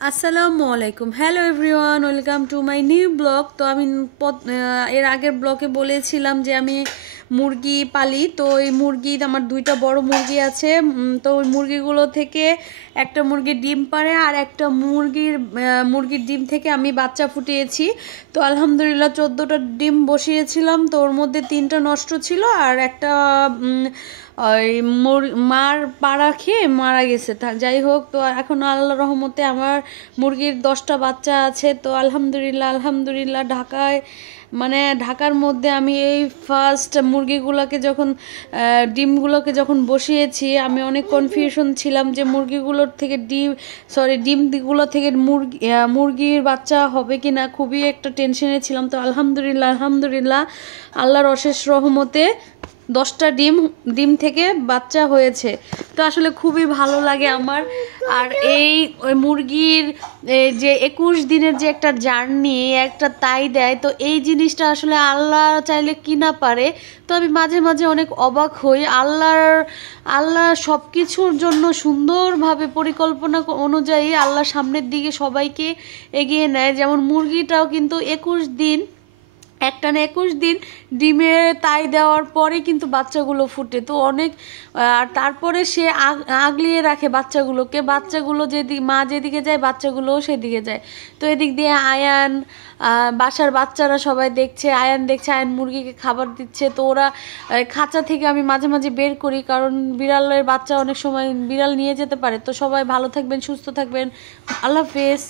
আসসালামু আলাইকুম, hello everyone, welcome to my new blog. তো আমি এর আগের ব্লগে বলেছিলাম যে আমি মুরগি পালি। তো এই মুরগি আমার দুইটা বড় মুরগি আছে। তো ওই মুরগিগুলো থেকে একটা মুরগির ডিম পাড়ে আর একটা মুরগির ডিম থেকে আমি বাচ্চা ফুটিয়েছি। তো আলহামদুলিল্লাহ 14টা ডিম বসিয়েছিলাম, তো ওর মধ্যে 3টা নষ্ট ছিল আর একটা ওই মার পাড়া খেয়ে মারা গেছে। যাই হোক, তো এখন আল্লাহর রহমতে আমার মুরগির 10টা বাচ্চা আছে। তো আলহামদুলিল্লাহ আলহামদুলিল্লাহ ঢাকার মধ্যে আমি এই ফার্স্ট ডিমগুলোকে যখন বসিয়েছি, আমি অনেক কনফিউশন ছিলাম যে ডিমগুলো থেকে মুরগির বাচ্চা হবে কি না, খুবই একটা টেনশনে ছিলাম। তো আলহামদুলিল্লাহ আলহামদুলিল্লাহ আল্লাহর অশেষ রহমতে 10টা ডিম থেকে বাচ্চা হয়েছে। তো আসলে খুবই ভালো লাগে আমার। আর ওই মুরগির যে 21 দিনের যে একটা জার্নি, একটা তাই দেয়, তো এই জিনিসটা আসলে আল্লাহ চাইলে কি না পারে। তো আমি মাঝে মাঝে অনেক অবাক হই। আল্লাহ সব কিছুর জন্য সুন্দরভাবে পরিকল্পনা অনুযায়ী আল্লাহ সামনের দিকে সবাইকে এগিয়ে নেয়। যেমন মুরগিটাও কিন্তু 21 দিন ডিমে তাই দেওয়ার পরে কিন্তু বাচ্চাগুলো ফুটে। তো অনেক আর তারপরে সে আগলিয়ে রাখে বাচ্চাগুলো মা যেদিকে যায় বাচ্চাগুলোও সেদিকে যায়। তো এদিক দিয়ে বাসার বাচ্চারা সবাই দেখছে, আয়ান মুরগিকে খাবার দিচ্ছে। তো ওরা খাঁচা থেকে আমি মাঝে মাঝে বের করি, কারণ বিড়ালের বাচ্চা অনেক সময় বিড়াল নিয়ে যেতে পারে। তো সবাই ভালো থাকবেন, সুস্থ থাকবেন, আল্লাহ হাফেজ।